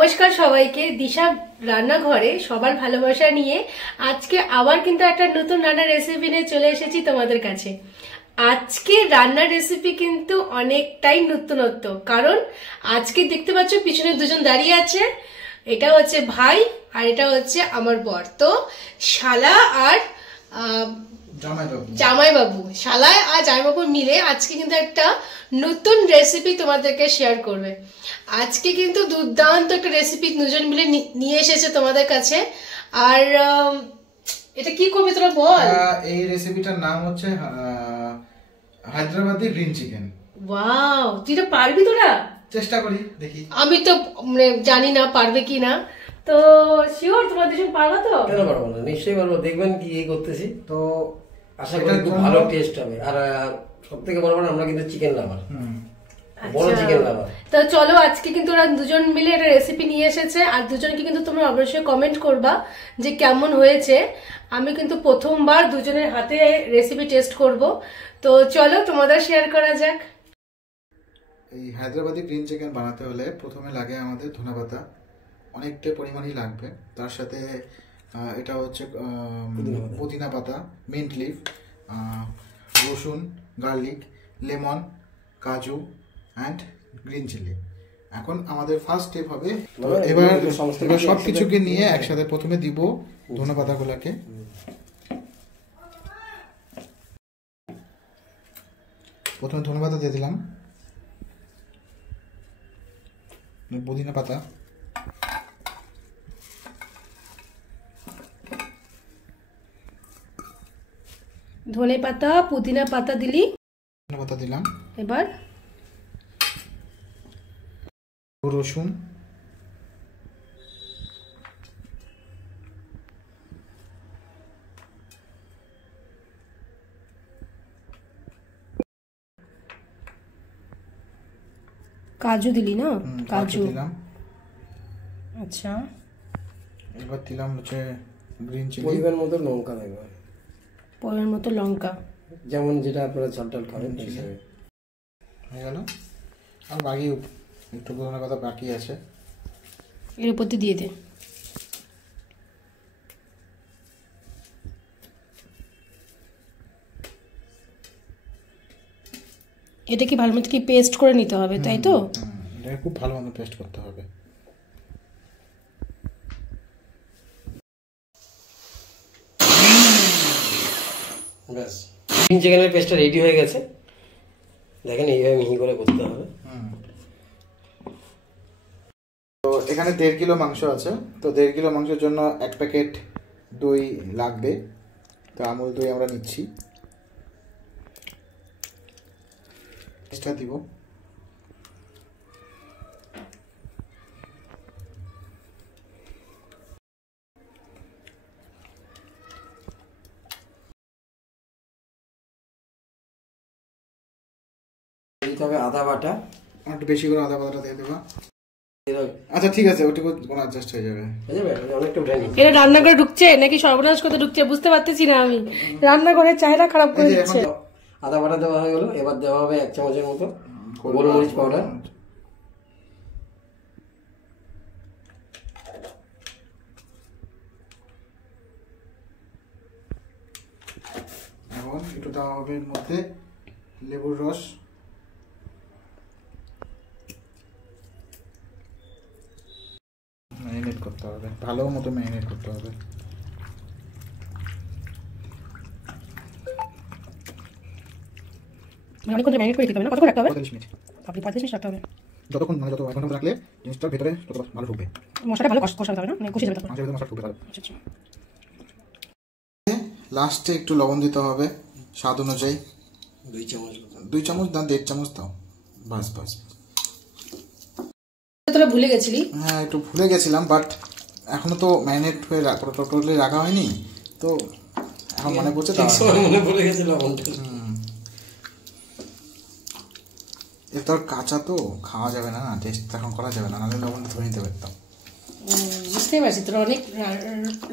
নমস্কার সবাইকে, দিশা রান্নাঘরে সবার ভালোবাসা নিয়ে আজকে আবার কিন্তু একটা নতুন রান্নার রেসিপি নিয়ে চলে এসেছি তোমাদের কাছে। আজকে রান্নার রেসিপি কিন্তু অনেকটাই নতুনত্ব, কারণ আজকে দেখতে পাচ্ছ পিছনে দুজন দাঁড়িয়ে আছে, এটা হচ্ছে ভাই আর এটা হচ্ছে আমার বর। তো শালা আর জামাইবাবু, শালা আর জামাইবাবু মিলে আজকে কিন্তু একটা নতুন রেসিপি তোমাদেরকে শেয়ার করবে। আজকে কিন্তু দুর্দান্ত একটা রেসিপি দুজন মিলে নিয়ে এসেছে তোমাদের কাছে। আর এটা কি করবে তোরা বল? এই রেসিপিটার নাম হচ্ছে হায়দ্রাবাদি গ্রিন চিকেন। ওয়াও, তুই তো পারবি? তোরা চেষ্টা করি, দেখি। আমি তো জানি না পারবে কি না, তো শিওর তোমরা দুজন পারবা তো? কেন পারবো না, নিশ্চয়ই পারবো। দেখবেন কি করতেছি, তো আশা করি খুব ভালো টেস্ট হবে। আর সব থেকে বড় আমরা কিন্তু চিকেন লাভার, বড় চিকেন লাভার। তো চলো, আজকে কিন্তু ওরা দুজন মিলে একটা রেসিপি নিয়ে এসেছে, আর দুজনকে কিন্তু তোমরা অবশ্যই কমেন্ট করবা যে কেমন হয়েছে। আমি কিন্তু প্রথমবার দুজনের হাতে রেসিপি টেস্ট করব, তো চলো তোমাদের শেয়ার করা যাক। এই হায়দ্রাবাদি গ্রিন চিকেন বানাতে হলে প্রথমে লাগে আমাদের ধনেপাতা, অনেকটা পরিমাণই লাগবে। তার সাথে এটা হচ্ছে পুদিনা পাতা, মিন্ট লিফ, রসুন, গার্লিক, লেমন, কাজু অ্যান্ড গ্রিন চিলি। এখন আমাদের ফার্স্ট স্টেপ হবে, এবার সব কিছুকে নিয়ে একসাথে প্রথমে দিব ধনেপাতাগুলোকে। প্রথমে ধনেপাতা দিয়ে দিলাম, পুদিনা পাতা, ধনে পাতা, পুদিনা পাতা দিলি, পাতা দিলাম। এবার রসুন, কাজু দিলি না? কাজু দিলাম। আচ্ছা, এবার দিলাম হচ্ছে গ্রিন চিলি। পরিমাণ মতো লঙ্কা দেবো, পরিমাণ মতো লঙ্কা, যেমন যেটা আপনারা ঝাল টাল খাবেন হিসেবে। হয়ে গেল। আর বাকি একটু পুরোনো কথা বাকি আছে, এর উপর দিয়ে দে। এটা কি ভালো মতো কি পেস্ট করে নিতে হবে, তাই তো? এটা খুব ভালো মতো পেস্ট করতে হবে। ব্যাস, গ্রিন চিকেনের পেস্টটা রেডি হয়ে গেছে। দেখেন এইভাবে মিহি করে করতে হবে। তো এখানে 1.5 কিলো মাংস আছে, তো 1.5 কিলো মাংসের জন্য 1 প্যাকেট দই লাগবে। তো আমুল দই আমরা নিচ্ছি, এক্সট্রা দিব। দিতে হবে আদা বাটা, একটু বেশি করে আদা বাটাটা দিয়ে দেবা। আচ্ছা ঠিক আছে, ওটুকু কোনো অ্যাডজাস্ট হয়ে যাবে। অনেকটা উঠে নিই। এটা রান্নাঘরে ঢুকছে নাকি সর্বনাশ করতে ঢুকছে বুঝতে পারতেছি না আমি। রান্নাঘরের চাহিদা খারাপ করে দিচ্ছে। আদা বাটা দেওয়া হয়ে গেল, এবার দেওয়া হবে 1 চামচের মতো গোলমরিচ পাউডার। এখন একটু দেওয়া হবে এর মধ্যে লেবুর রস, ম্যারিনেট করতে হবে, ভালো মতো ম্যারিনেট করতে হবে। অনেকক্ষণ ম্যারিনেট করে দিতে হবে না? কতক্ষণ রাখতে হবে? 45 মিনিট। আপনি 45 মিনিট রাখতে হবে। যতক্ষণ মানে যত 1 ঘন্টা রাখলে জিনিসটার ভিতরে তত ভালো ঢুকবে। মশলাটা ভালো কষাতে হবে না? মানে কষিয়ে যাবে তারপর। মাংসের ভিতরে মশলা ঢুকবে ভালো। আচ্ছা আচ্ছা। লাস্টে একটু লবণ দিতে হবে স্বাদ অনুযায়ী। 2 চামচ, 2 চামচ না 1.5 চামচ দাও, বাস বাস। তোরা ভুলে গেছিলি? হ্যাঁ, একটু ভুলে গেছিলাম, বাট এখনো তো ম্যারিনেট হয়ে টোটালি রাখা হয়নি, তো এখন মনে পড়ছে। মনে পড়ে গেছে লবণটা। এর তো কাঁচা তো খাওয়া যাবে না, টেস্ট এখন করা যাবে না, নাহলে লবণটা ধরে নিতে পারতাম। বুঝতেই পারছি তোরা অনেক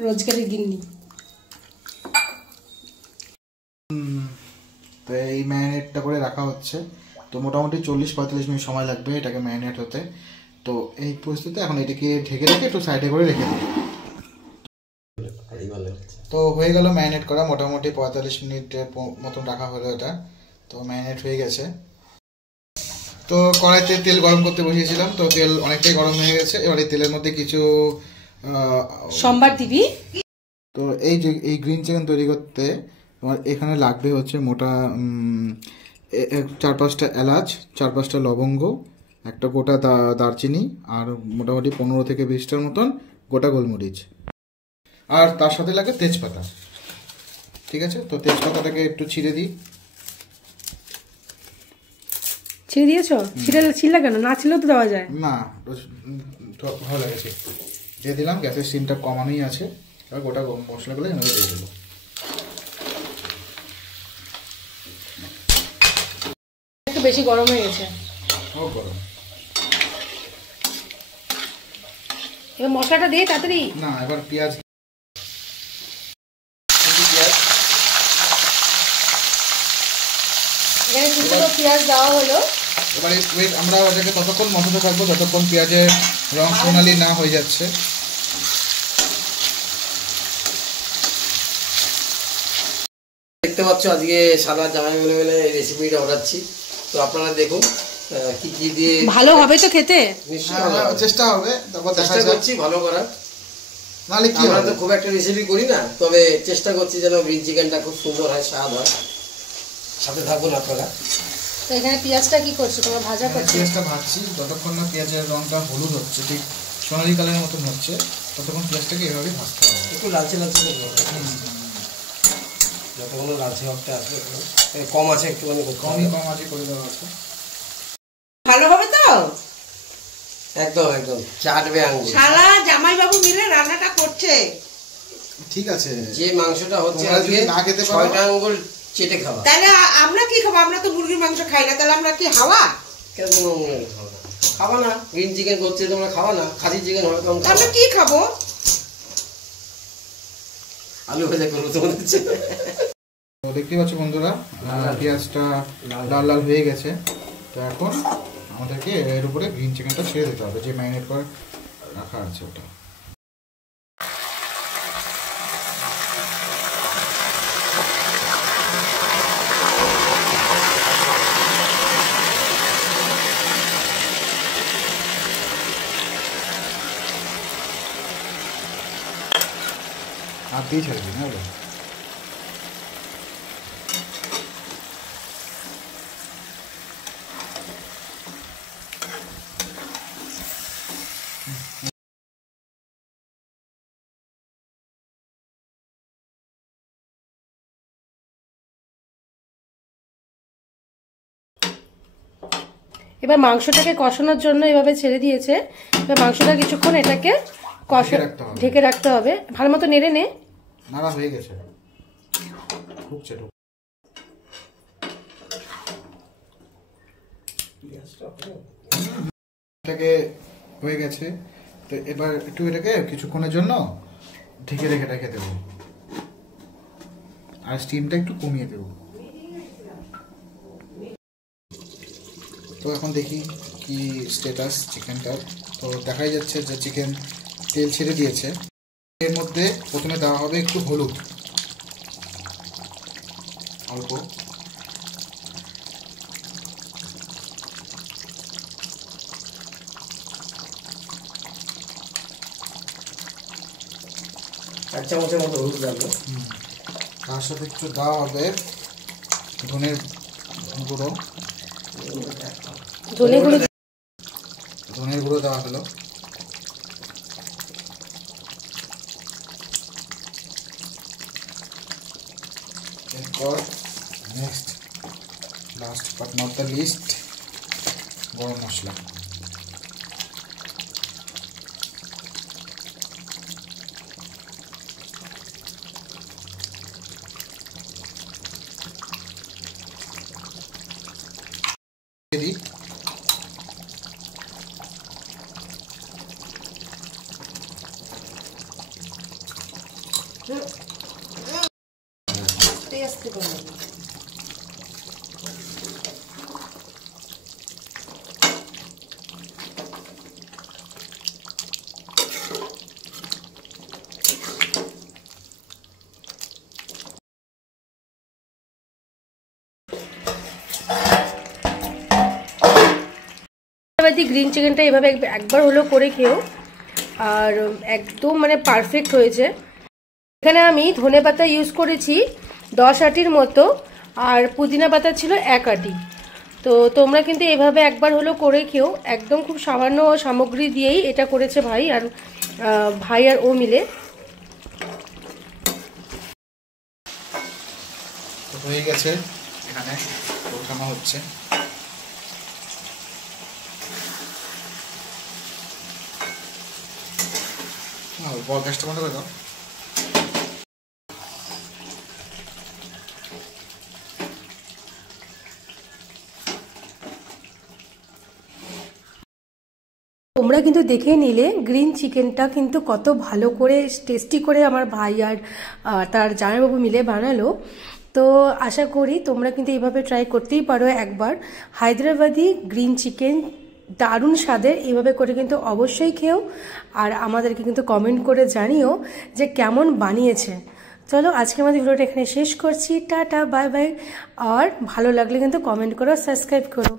রোজগারের গিন্নি। তো এই ম্যারিনেটটা করে রাখা হচ্ছে, তো মোটামুটি 40-45 মিনিট সময় লাগবে এটাকে ম্যারিনেট হতে। তো এই পরিস্থিতিতে এখন এটাকে ঢেকে রেখে একটু সাইডে করে রেখে দিই। তো হয়ে গেল ম্যারিনেট করা, মোটামুটি 45 মিনিটের মতন রাখা হলো এটা। তো ম্যারিনেট হয়ে গেছে। তো কড়াইতে তেল গরম করতে বসিয়েছিলাম, তো তেল অনেকটাই গরম হয়ে গেছে। এবার এই তেলের মধ্যে কিছু সম্বার দিবি। তো এই গ্রিন চিকেন তৈরি করতে তোমার এখানে লাগবে হচ্ছে মোটা 4-5টা এলাচ, 4-5টা লবঙ্গ, একটা গোটা দারচিনি, আর মোটামুটি 15 থেকে 20টার মতন গোটা গোলমরিচ, আর তার সাথে লাগে তেজপাতা। ঠিক আছে, তো তেজপাতাটাকে একটু ছিঁড়ে দিই। ছিঁড়ে দিয়েছো? ছিঁড়লা কেন? না ছিঁড়লেও তো দেওয়া যায়। না, ভালো লাগছে। দিয়ে দিলাম, গ্যাসের সিমটা কমানোই আছে। এবার গোটা মশলাগুলো এর মধ্যে দিয়ে দেবো। একটু বেশি গরম হয়ে গেছে। ও গরম। এবার মশলাটা দিয়ে তাড়াতাড়ি। না, এবার পেঁয়াজ পেঁয়াজ দেওয়া হলো। এবারে আমরা ওটাকে ততক্ষণ মশলাতে থাকবো যতক্ষণ পেঁয়াজের রং সোনালি না হয়ে যাচ্ছে। দেখতে পাচ্ছ আজকে সাদা জামাই মেলে রেসিপিটা বানাচ্ছি। তো আপনারা দেখুন কি কি দিয়ে ভালো হবে তো খেতে। নিশ্চয়ই চেষ্টা হবে, তারপর চেষ্টা করছি ভালো করার। নালে কি আমরা তো খুব একটা রেসিপি করি না, তবে চেষ্টা করছি যেন গ্রিন চিকেনটা খুব সুন্দর হয়, স্বাদ হয়। সাথে থাকুন আপনারা। তো এখানে পেঁয়াজটা কি করছো তোমরা? ভাজা করছো? পেঁয়াজটা ভাজছি, যতক্ষণ না পেঁয়াজের রংটা হলুদ হচ্ছে, ঠিক সোনালি কালারের মতন হচ্ছে, ততক্ষণ পেঁয়াজটাকে এভাবে ভাজতে হবে। একটু লালচে লালচে করবো, যতক্ষণ লালচে ভাবটা আসবে। কম আছে একটুখানি, কম আছে করে দেওয়া আছে। ভালো হবে তো? একদম একদম চাটবে আঙুল। শালা জামাইবাবু মিলে রান্নাটা করছে। ঠিক আছে, যে মাংসটা হচ্ছে তোমরা যদি আজকে না খেতে পারো 6টা আঙুল চেটে খাওয়া। তাহলে আমরা কি খাবো? আমরা তো মুরগির মাংস খাই না, তাহলে আমরা কি হাওয়া? কেন খাওয়া না? গ্রিন চিকেন করছে তোমরা খাওয়া না? খাসি চিকেন হবে তখন আমরা কি খাবো? আলু ভাজা করবো তোমাদের ছেলে। তো দেখতে পাচ্ছ বন্ধুরা, পেঁয়াজটা লাল লাল হয়ে গেছে। তো এখন আমাদেরকে এর উপরে গ্রিন চিকেনটা ছেড়ে দিতে হবে, যে ম্যারিনেট করে রাখা আছে ওটা। আর দিয়ে ছেড়ে দিন। হ্যাঁ, এবার মাংসটাকে কষানোর জন্য এভাবে ছেড়ে দিয়েছে। এবার মাংসটা কিছুক্ষণ এটাকে ঢেকে রাখতে হবে। ভালো মতো নেড়ে নে। নাড়া হয়ে গেছে, ঢুকছে এটাকে হয়ে গেছে। তো এবার একটু এটাকে কিছুক্ষণের জন্য ঢেকে রেখে দেবো, আর স্টিমটা একটু কমিয়ে দেবো। তো এখন দেখি কি স্ট্যাটাস চিকেনটার। তো দেখাই যাচ্ছে যে চিকেন তেল ছেড়ে দিয়েছে। এর মধ্যে প্রথমে দেওয়া হবে একটু হলুদ, অল্প, এক চামচের মতো হলুদ লাগবে। তার সাথে একটু দেওয়া হবে ধনের গুঁড়ো। ধনের গুঁড়ো দেওয়া হলো। এরপর next, last but not the least, garam masala. দিই হায়দ্রাবাদি গ্রিন চিকেনটা এভাবে একবার হলো করে খেও, আর একদম মানে পারফেক্ট হয়েছে। এখানে আমি ধনে পাতা ইউজ করেছি 10 আটির মতো, আর পুদিনা পাতা ছিল 1 আটি। তো তোমরা কিন্তু এভাবে একবার হলো করে খেও, একদম খুব সামান্য সামগ্রী দিয়েই এটা করেছে ভাই আর ও মিলে। হয়ে গেছে, এখানে ওঠানো হচ্ছে। গ্যাসটা বন্ধ করে দাও। তোমরা কিন্তু দেখে নিলে গ্রিন চিকেনটা কিন্তু কত ভালো করে টেস্টি করে আমার ভাই আর তার জামাইবাবু মিলে বানালো। তো আশা করি তোমরা কিন্তু এইভাবে ট্রাই করতেই পারো একবার। হায়দ্রাবাদি গ্রিন চিকেন দারুণ স্বাদের, এইভাবে করে কিন্তু অবশ্যই খেও, আর আমাদেরকে কিন্তু কমেন্ট করে জানিও যে কেমন বানিয়েছে। চলো আজকে আমাদের ভিডিওটা এখানে শেষ করছি, টাটা বাই বাই। আর ভালো লাগলে কিন্তু কমেন্ট করো, সাবস্ক্রাইব করো।